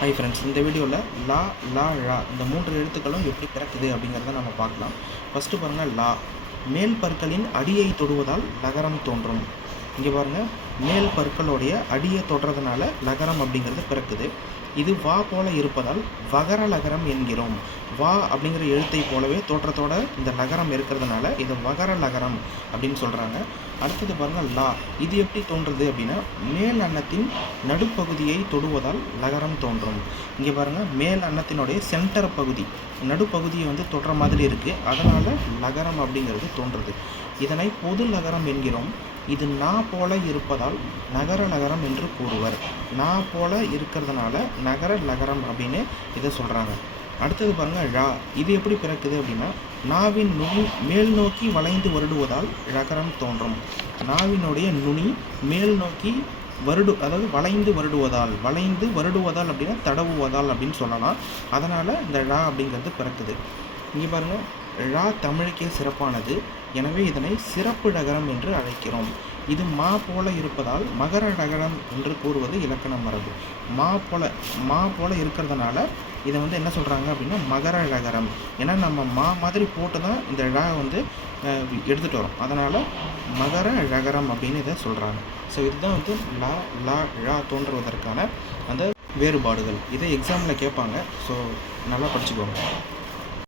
Hi friends இந்த வீடியோவில் லா லா ழா இந்த மூன்று எழுத்துக்களும் எப்படி பிறக்குது அப்படிங்கிறத நம்ம பார்க்கலாம். ஃபஸ்ட்டு பாருங்கள் லா. மேல் பற்களின் அடியை தொடுவதால் லகரம் தோன்றும். இங்கே பாருங்கள் மேல் பற்களுடைய அடியை தொடுறதுனால லகரம் அப்படிங்கிறது பிறக்குது. இது வா போல இருப்பதால் வகர லகரம் என்கிறோம். வா அப்படிங்கிற எழுத்தை போலவே தோற்றத்தோட இந்த லகரம் இருக்கிறதுனால இது வகர லகரம் அப்படின்னு சொல்கிறாங்க அடுத்தது பாருங்கள் லா. இது எப்படி தோன்றுது அப்படின்னா மேல் அன்னத்தின் நடுப்பகுதியை தொடுவதால் லகரம் தோன்றும். இங்கே பாருங்கள் மேல் அன்னத்தினுடைய சென்டர் பகுதி. நடுப்பகுதியை வந்து தொடுற மாதிரி இருக்குது அதனால் லகரம் அப்படிங்கிறது தோன்றுது. இதனை பொது லகரம் என்கிறோம். இது நா போல இருப்பதால் நகர நகரம் என்று கூறுவர். நா போல இருக்கிறதுனால நகர நகரம் அப்படின்னு இதை சொல்கிறாங்க அடுத்தது பாருங்கள் ழா. இது எப்படி பிறக்குது அப்படின்னா நாவின் நுனி மேல் நோக்கி வளைந்து வருடுவதால் ழகரம் தோன்றும். நாவினுடைய நுனி மேல் நோக்கி வருடு அதாவது வளைந்து வருடுவதால் வளைந்து வருடுவதால் அப்படின்னா தடவுவதால் அப்படின்னு சொல்லலாம். அதனால் இந்த ழா அப்படிங்கிறது பிறக்குது. இங்கே பாருங்கள் ழா தமிழுக்கே சிறப்பானது. எனவே இதனை சிறப்பு டகரம் என்று அழைக்கிறோம். இது மா போல இருப்பதால் மகர டகரம் என்று கூறுவது இலக்கண மரபு. மா போல மா போல இருக்கிறதுனால இதை வந்து என்ன சொல்கிறாங்க அப்படின்னா மகர டகரம் ஏன்னா நம்ம மா மாதிரி போட்டு தான் இந்த ழா வந்து எடுத்துகிட்டு வரோம். அதனால் மகர டகரம் அப்படின்னு இதை சொல்கிறாங்க ஸோ இதுதான் வந்து லா லா ழா தோன்றுவதற்கான அந்த வேறுபாடுகள். இதை எக்ஸாமில் கேட்பாங்க. ஸோ நல்லா படிச்சுக்கோங்க.